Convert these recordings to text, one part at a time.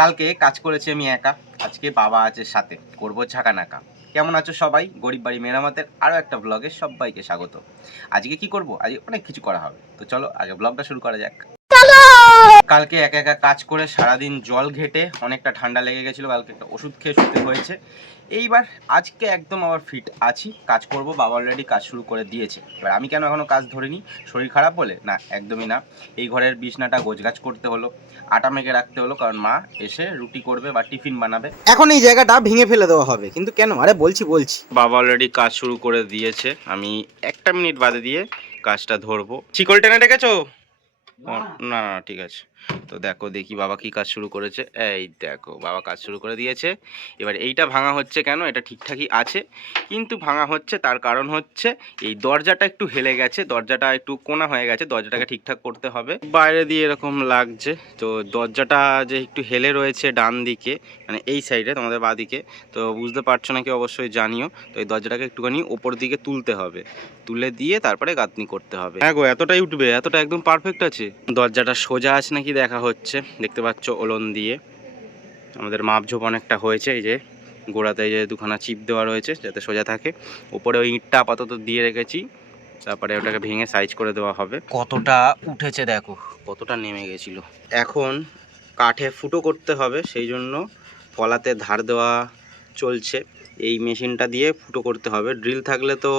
কালকে কাজ করেছি আমি একা, আজকে বাবা আছে সাথে, করব ঝাঁকানাকা। কেমন আছো সবাই? গরিব বাড়ি মেরামতের আরও একটা ব্লগে সবাইকে স্বাগত। আজকে কি করব? আজকে অনেক কিছু করা হবে, তো চলো আগে ব্লগটা শুরু করা যাক। কালকে একা একা কাজ করে সারাদিন জল ঘেটে অনেকটা ঠান্ডা লেগে গেছিলো, কালকে একটা ওষুধ খেয়ে শুতে হয়েছে। এইবার আজকে একদম আবার ফিট আছি, কাজ করব। বাবা অলরেডি কাজ শুরু করে দিয়েছে। এবার আমি কেন এখনও কাজ ধরিনি? শরীর খারাপ বলে? না, একদমই না। এই ঘরের বিছনাটা গোছগাছ করতে হলো, আটা মেখে রাখতে হলো, কারণ মা এসে রুটি করবে বা টিফিন বানাবে। এখন এই জায়গাটা ভেঙে ফেলে দেওয়া হবে, কিন্তু কেন? আরে বলছি বাবা অলরেডি কাজ শুরু করে দিয়েছে, আমি একটা মিনিট বাদে দিয়ে কাজটা ধরবো। চিকল টেনে রেখেছো? ও, না না ঠিক আছে। তো দেখো দেখি বাবা কি কাজ শুরু করেছে। এই দেখো বাবা কাজ শুরু করে দিয়েছে। এবার এইটা ভাঙা হচ্ছে কেন? এটা ঠিকঠাকই আছে, কিন্তু ভাঙা হচ্ছে তার কারণ হচ্ছে এই দরজাটা একটু হেলে গেছে, দরজাটা একটু কোনা হয়ে গেছে, দরজাটাকে ঠিকঠাক করতে হবে। বাইরে দিয়ে এরকম লাগছে, তো দরজাটা যে একটু হেলে রয়েছে ডান দিকে, মানে এই সাইডে, তোমাদের বাঁ দিকে, তো বুঝতে পারছো নাকি অবশ্যই জানিও। তো এই দরজাটাকে একটুখানি ওপর দিকে তুলতে হবে, তুলে দিয়ে তারপরে গাঁথনি করতে হবে। হ্যাঁ গো, এতটাই উঠবে? এতটা একদম পারফেক্ট আছে। দরজাটা সোজা আছে নাকি দেখা হচ্ছে, দেখতে পাচ্ছ ওলন দিয়ে আমাদের মাপঝোপ অনেকটা হয়েছে। এই যে গোড়াতে এই যে দুখানা চিপ দেওয়া রয়েছে যাতে সোজা থাকে। উপরে ওই ইঁটটা আপাতত দিয়ে রেখেছি, তারপরে ওটাকে ভেঙে সাইজ করে দেওয়া হবে। কতটা উঠেছে দেখো, কতটা নেমে গেছিল। এখন কাঠে ফুটো করতে হবে, সেই জন্য পলাতে ধার দেওয়া চলছে। এই মেশিনটা দিয়ে ফুটো করতে হবে। ড্রিল থাকলে তো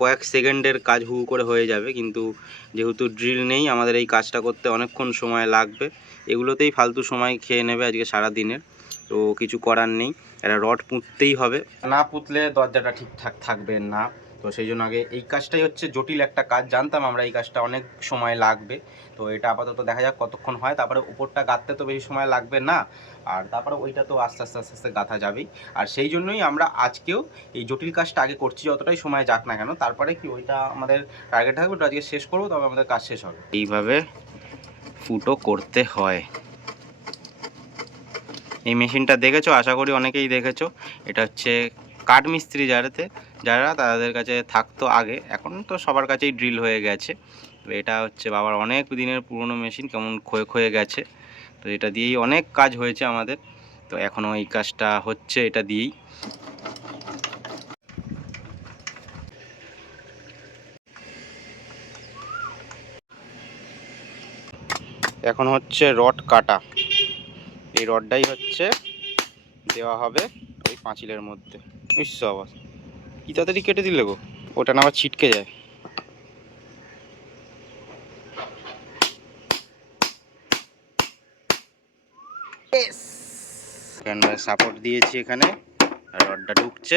কয়েক সেকেন্ডের কাজ হু করে হয়ে যাবে, কিন্তু যেহেতু ড্রিল নেই আমাদের এই কাজটা করতে অনেকক্ষণ সময় লাগবে। এগুলোতেই ফালতু সময় খেয়ে নেবে আজকে সারা দিনের, তো কিছু করার নেই। একটা রড পুঁততেই হবে, না পুঁতলে দরজাটা ঠিকঠাক থাকবে না। তো সেই জন্য আগে এই কাজটাই হচ্ছে জটিল একটা কাজ, জানতাম আমরা এই কাজটা অনেক সময় লাগবে। তো এটা আপাতত দেখা যাক কতক্ষণ হয়, তারপরে উপরটা গাঁথতে তো বেশি সময় লাগবে না, আর তারপরে ওইটা তো আস্তে আস্তে আস্তে আস্তে গাঁথা যাবেই। আর সেই জন্যই আমরা আজকেও এই জটিল কাজটা আগে করছি, যতটাই সময় যাক না কেন। তারপরে কি ওইটা আমাদের টার্গেট থাকবে, ওটা আজকে শেষ করবো, তবে আমাদের কাজ শেষ হবে। এইভাবে ফুটো করতে হয়। এই মেশিনটা দেখেছো, আশা করি অনেকেই দেখেছো। এটা হচ্ছে কাঠ মিস্ত্রি যারা তাদের কাছে থাকতো আগে, এখন তো সবার কাছেই ড্রিল হয়ে গেছে। তো এটা হচ্ছে বাবার অনেক দিনের পুরনো মেশিন, কেমন ক্ষয়ে ক্ষয়ে গেছে। তো এটা দিয়েই অনেক কাজ হয়েছে আমাদের, তো এখনও এই কাজটা হচ্ছে এটা দিয়েই। এখন হচ্ছে রড কাটা, এই রডটাই হচ্ছে দেওয়া হবে ওই পাঁচিলের মধ্যে। বুঝছো আবার কি তাড়াতাড়ি কেটে দিলে গো, ওটা না আবার ছিটকে যায়। সাপোর্ট দিয়েছি এখানে, আর রডটা ঢুকছে।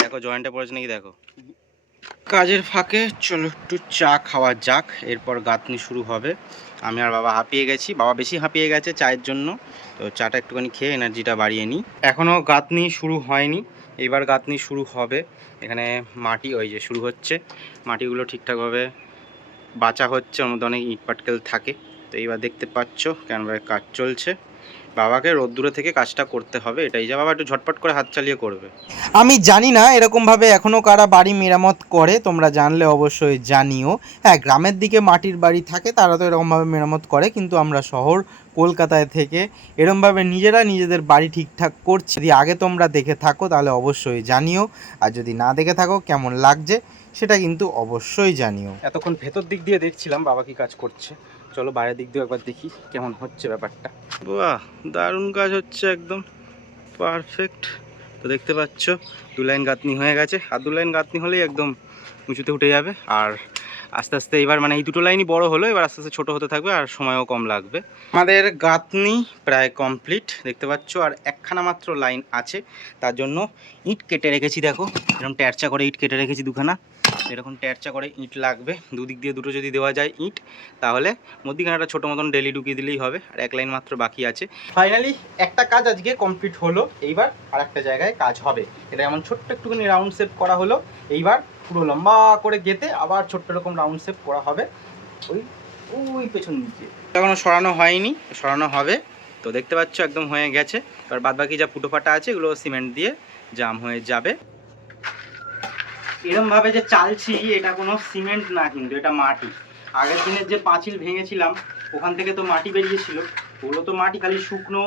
দেখো জয়েন্টে পড়েছে নাকি দেখো। কাজের ফাঁকে চলো একটু চা খাওয়া যাক, এরপর গাঁথনি শুরু হবে। আমি আর বাবা হাঁপিয়ে গেছি, বাবা বেশি হাঁপিয়ে গেছে চায়ের জন্য, তো চাটা একটুখানি খেয়ে এনার্জিটা বাড়িয়ে নিই। এখনও গাঁথনি শুরু হয়নি, এইবার গাঁথনি শুরু হবে। এখানে মাটি ওই যে শুরু হচ্ছে, মাটিগুলো ঠিকঠাকভাবে বাঁচা হচ্ছে, ওর মধ্যে অনেক ইট পাটকেল থাকে। তো এইবার দেখতে পাচ্ছ কেমনভাবে কাজ চলছে। বাবাকে রোদ্দুরে থেকে কাজটা করতে হবে, এটাই যা। বাবা একটু ঝটপট করে হাত চালিয়ে করবে। আমি জানি না এরকমভাবে এখনও কারা বাড়ি মেরামত করে, তোমরা জানলে অবশ্যই জানিও। হ্যাঁ, গ্রামের দিকে মাটির বাড়ি থাকে, তারা তো এরকমভাবে মেরামত করে, কিন্তু আমরা শহর কলকাতায় থেকে এরকমভাবে নিজেরা নিজেদের বাড়ি ঠিকঠাক করছি। যদি আগে তোমরা দেখে থাকো তাহলে অবশ্যই জানিও, আর যদি না দেখে থাকো কেমন লাগছে সেটা কিন্তু অবশ্যই জানিও। এতক্ষণ ভেতর দিক দিয়ে দেখছিলাম বাবা কি কাজ করছে, চলো বাইরের দিক দিয়ে একবার দেখি কেমন হচ্ছে ব্যাপারটা। বাহ, দারুণ কাজ হচ্ছে, একদম পারফেক্ট। তো দেখতে পাচ্ছ দু লাইন গাঁথনি হয়ে গেছে, আর দু লাইন গাঁথনি হলেই একদম উঁচুতে উঠে যাবে। আর আস্তে আস্তে এবার মানে এই দুটো লাইনই বড় হলো, এবার আস্তে আস্তে ছোটো হতে থাকবে, আর সময়ও কম লাগবে। আমাদের গাঁথনি প্রায় কমপ্লিট দেখতে পাচ্ছ, আর একখানা মাত্র লাইন আছে। তার জন্য ইট কেটে রেখেছি, দেখো এরকম ট্যারচা করে ইট কেটে রেখেছি দুখানা। এরকম ট্যারচা করে ইট লাগবে, দুদিক দিয়ে দুটো যদি দেওয়া যায় ইট, তাহলে মধ্যিখানে ছোটো মতন ডেলি ঢুকিয়ে দিলেই হবে। আর এক লাইন মাত্র বাকি আছে। ফাইনালি একটা কাজ আজকে কমপ্লিট হলো, এইবার আর একটা জায়গায় কাজ হবে। এটা এমন ছোট্ট একটুখানি রাউন্ড শেপ করা হলো, এইবার পুরো লম্বা করে গেতে আবার ছোট্ট রকম রাউন্ড শেপ করা হবে ওই ওই পেছন দিকে। এখনও সরানো হয়নি, সরানো হবে। তো দেখতে পাচ্ছ একদম হয়ে গেছে। এবার বাদবাকি যা ফুটো ফাটা আছে এগুলো সিমেন্ট দিয়ে জাম হয়ে যাবে। এরম ভাবে যে চালছি এটা কোনো সিমেন্ট না, কিন্তু এটা মাটি। আগের দিনের যে পাঁচিল ভেঙেছিলাম ওখান থেকে তো মাটি বেরিয়েছিল, ওগুলো তো মাটি, খালি শুকনো,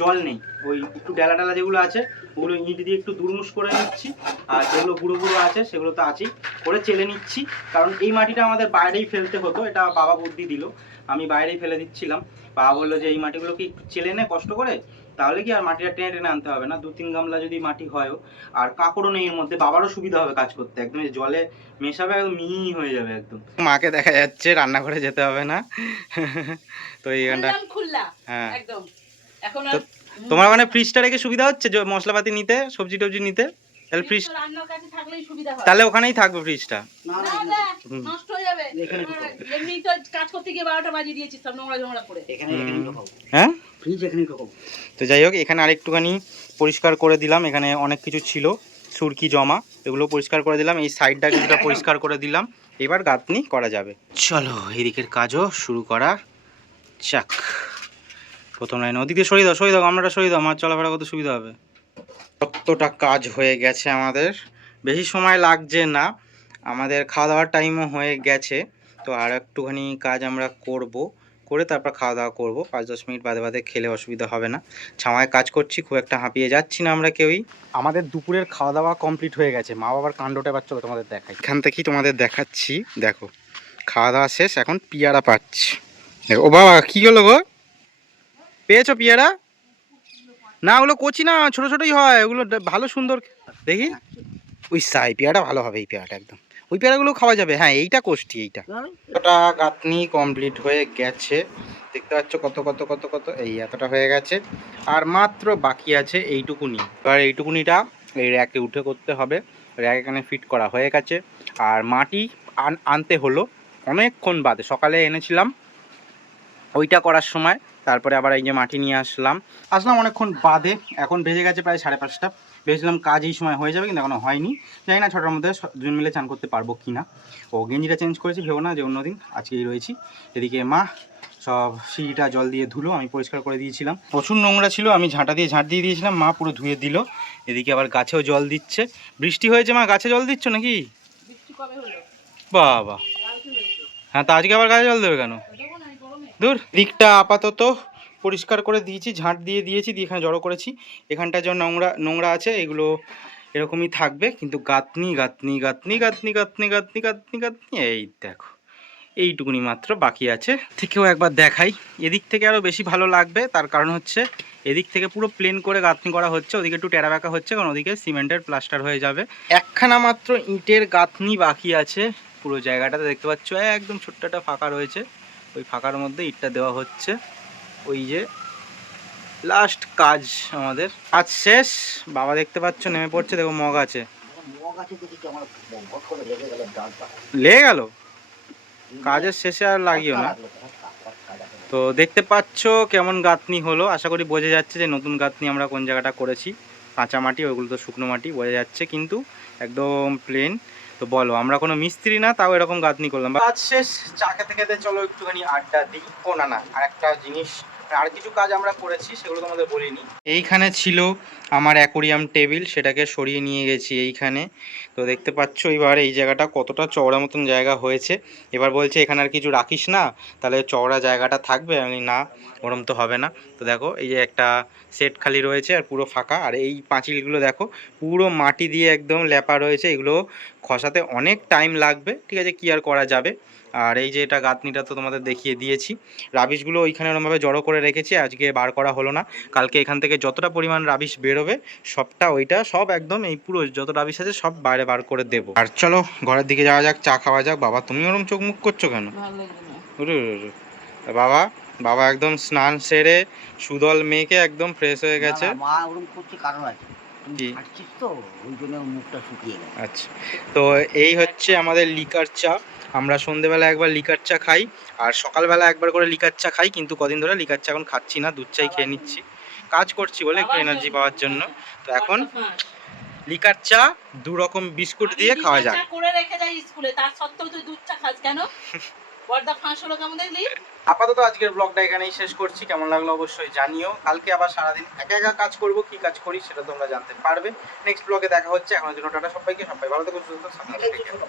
জল নেই। ওই একটু ডালা ডালা যেগুলো আছে ওগুলো ইট দিয়ে একটু দুরমুশ করে নিচ্ছি, আর যেগুলো গুঁড়ো গুঁড়ো আছে সেগুলো তো আছেই, করে চেলে নিচ্ছি। কারণ এই মাটিটা আমাদের বাইরেই ফেলতে হতো, এটা বাবা বুদ্ধি দিল, আমি বাইরেই ফেলে দিচ্ছিলাম। বাবা বললো যে এই মাটিগুলোকে একটু চেলে নে কষ্ট করে, তাহলে কি আর মাটিটা টেনে টেনে আনতে হবে না, 2-3 গামলা যদি মাটি হয়ও, আর কাঁকড়ও নেই এর মধ্যে, বাবারও সুবিধা হবে কাজ করতে, একদম জলে মেশাবে একদম মিহি হয়ে যাবে একদম। মাকে দেখা যাচ্ছে রান্নাঘরে যেতে হবে না। তো এইখানটা খুললা হ্যাঁ একদম এখন তো তোমার মানে ফ্রিজটা রেখে সুবিধা হচ্ছে যে মশলাপাতি নিতে, সবজি টবজি নিতে, তাহলে ফ্রিজ রান্নার কাছে থাকলেই সুবিধা হয়। তাহলে ওখানেই থাকবে ফ্রিজটা। না না নষ্ট হয়ে যাবে, এমনি তো কাজ করতে গিয়ে 12টা বাজিয়ে দিয়েছিস সব নোংরা ঝোংরা করে। হ্যাঁ ফ্রিজ এখানে ঢোকাবো। তো যাই হোক, এখানে আরেকটুখানি পরিষ্কার করে দিলাম, এখানে অনেক কিছু ছিল সুরকি জমা, এগুলো পরিষ্কার করে দিলাম, এই সাইডটা কিছুটা পরিষ্কার করে দিলাম, এবার গাঁথনি করা যাবে। চলো এদিকের কাজও শুরু করা যাক। প্রথম লাইন ওদিকে সরিয়ে দাও আমরা সরিয়ে দাও, মাছ চলাফেরা করতে সুবিধা হবে। কতটা কাজ হয়ে গেছে আমাদের, বেশি সময় লাগছে না, আমাদের খাওয়া দাওয়ার টাইমও হয়ে গেছে। তো আর একটুখানি কাজ আমরা করব, করে তারপর খাওয়া দাওয়া করবো, 5-10 মিনিট বাদে বাদে খেলে অসুবিধা হবে না। ছাওয়ায় কাজ করছি, খুব একটা হাঁপিয়ে যাচ্ছি না আমরা কেউই। আমাদের দুপুরের খাওয়া দাওয়া কমপ্লিট হয়ে গেছে, মা বাবার কাণ্ডটা এবার চলো তোমাদের দেখাই, এখান থেকেই তোমাদের দেখাচ্ছি। দেখো খাওয়া দাওয়া শেষ, এখন পিয়ারা পাচ্ছি। দেখো ও বাবা কী হলো গো, পেয়েছো পিয়ারা? না ওগুলো কচি না, ছোটো ছোটোই হয় ওগুলো, ভালো সুন্দর দেখি। ওই সাই পেয়ারাটা ভালো হবে, এই পেয়ারাটা একদম, ওই পেয়ারাগুলো খাওয়া যাবে। হ্যাঁ এইটা কোষ্টি, এইটা। ওটা গাঁথনি কমপ্লিট হয়ে গেছে, দেখতে পাচ্ছ কত কত কত কত, এই এতটা হয়ে গেছে, আর মাত্র বাকি আছে এইটুকুনি। এবার এইটুকুনিটা এই র্যাকে উঠে করতে হবে, র্যাক এখানে ফিট করা হয়ে গেছে। আর মাটি আনতে হলো অনেকক্ষণ বাদে, সকালে এনেছিলাম ওইটা করার সময়, তারপরে আবার এই যে মাটি নিয়ে আসলাম অনেকক্ষণ বাদে। এখন বেজে গেছে প্রায় 5:30। ভেবেছিলাম কাজ এই সময় হয়ে যাবে, কিন্তু এখনো হয়নি। জানি না 6টার মধ্যে দুজন মিলে চান করতে পারবো কি না। ও গেঞ্জিটা চেঞ্জ করেছি, ভেবো না যে অন্যদিন, আজকেই রয়েছি। এদিকে মা সব সিঁড়িটা জল দিয়ে ধুলো, আমি পরিষ্কার করে দিয়েছিলাম, প্রচুর নোংরা ছিল, আমি ঝাঁটা দিয়ে ঝাঁট দিয়ে দিয়েছিলাম, মা পুরো ধুয়ে দিল। এদিকে আবার গাছেও জল দিচ্ছে, বৃষ্টি হয়েছে মা, গাছে জল দিচ্ছ নাকি? বাবা হ্যাঁ, তা আজকে আবার গাছে জল দেবে কেন? দূর। দিকটা আপাতত পরিষ্কার করে দিয়েছি, ঝাঁট দিয়ে দিয়েছি, দিয়ে এখানে জড়ো করেছি। এখানটা যা নোংরা নোংরা আছে এগুলো এরকমই থাকবে, কিন্তু গাঁথনি গাঁথনি গাঁথনি গাঁথনি গাঁথনি গাঁথনি গাঁথনি গাঁথনি এই দেখো এইটুকুনি মাত্র বাকি আছে। থেকেও একবার দেখাই, এদিক থেকে আরও বেশি ভালো লাগবে, তার কারণ হচ্ছে এদিক থেকে পুরো প্লেন করে গাঁথনি করা হচ্ছে, ওদিকে একটু টেরা বেঁকা হচ্ছে, কারণ ওদিকে সিমেন্টের প্লাস্টার হয়ে যাবে। একখানা মাত্র ইটের গাঁথনি বাকি আছে, পুরো জায়গাটাতে দেখতে পাচ্ছ একদম ছোট্ট একটা ফাঁকা রয়েছে, ওই ফাঁকার মধ্যে ইটটা দেওয়া হচ্ছে। ওই যে লাস্ট কাজ আমাদের, কাজ শেষ। বাবা দেখতে পাচ্ছ নেমে পড়ছে, দেখো মগ আছে, লেগে গেল, কাজের শেষে আর লাগিও না। তো দেখতে পাচ্ছ কেমন গাঁথনি হলো, আশা করি বোঝা যাচ্ছে যে নতুন গাঁথনি আমরা কোন জায়গাটা করেছি। কাঁচা মাটি, ওইগুলো তো শুকনো মাটি, বোঝা যাচ্ছে, কিন্তু একদম প্লেন। তো বলো, আমরা কোনো মিস্ত্রি না, তাও এরকম গাঁথনি করলাম। কাজ শেষ, চা খেতে খেতে চলো একটুখানি আড্ডা দিই। ও না না, আর একটা জিনিস, আর কিছু কাজ আমরা করেছি সেগুলো তোমাদের বলিনি। এইখানে ছিল আমার অ্যাকোরিয়াম টেবিল, সেটাকে সরিয়ে নিয়ে গেছি এইখানে। তো দেখতে পাচ্ছ এবার এই জায়গাটা কতটা চওড়া মতন জায়গা হয়েছে। এবার বলছে এখানে আর কিছু রাখিস না, তাহলে চওড়া জায়গাটা থাকবে। আমি না, ওরম তো হবে না। তো দেখো এই যে একটা সেট খালি রয়েছে আর পুরো ফাঁকা, আর এই পাঁচিলগুলো দেখো পুরো মাটি দিয়ে একদম লেপা রয়েছে, এগুলো খসাতে অনেক টাইম লাগবে, ঠিক আছে, কি আর করা যাবে। আর এই যে এটা গাঁথনিটা তো তোমাদের দেখিয়ে দিয়েছি, রাবিশগুলো ওইখানে ওরমভাবে জড়ো করে রেখেছি, আজকে বার করা হলো না। কালকে এখান থেকে যতটা পরিমাণ রাবিশ বেরোবে সবটা ওইটা সব একদম এই পুরো যত রাবিশ আছে সব বাইরে বার করে দেবো। আর চলো ঘরের দিকে যাওয়া যাক, চা খাওয়া যাক। বাবা তুমি ওরম চোখ মুখ করছো কেন? বাবা বাবা একদম স্নান সেরে সুদল মেয়েকে একদম ফ্রেশ হয়ে গেছে। মা ওরকম করছে কারণ আছে, তো ওই জন্য মুখটা শুকিয়ে গেছে। আচ্ছা, তো এই হচ্ছে আমাদের লিকার চা। আমরা সন্ধেবেলা একবার লিকার চা খাই, আর সকালবেলা একবার করে লিকার চা খাই, কিন্তু কদিন ধরে লিকার চা এখন খাচ্ছি না, দুধ চাই খেয়ে নিচ্ছি। কাজ করছি বলে একটু এনার্জি পাওয়ার জন্য। তো এখন লিকার চা 2 রকম বিস্কুট দিয়ে খাওয়া যায়। করে রেখে যাই স্কুলে, তার সত্ত্বেও তুই দুধ চা খাস কেন? পর্দা ফাঁস হলো কেমন দেখলি? আপাতত আজকের ব্লগটা এখানেই শেষ করছি। কেমন লাগলো অবশ্যই জানিও। কালকে আবার সারাদিন একা একা কাজ করব, কি কাজ করি সেটা তোমরা জানতে পারবে। নেক্সট ব্লগে দেখা হচ্ছে। এখনের জন্য টাটা সবাইকে, সবাই ভালো থেকো, সুস্থ থাকো।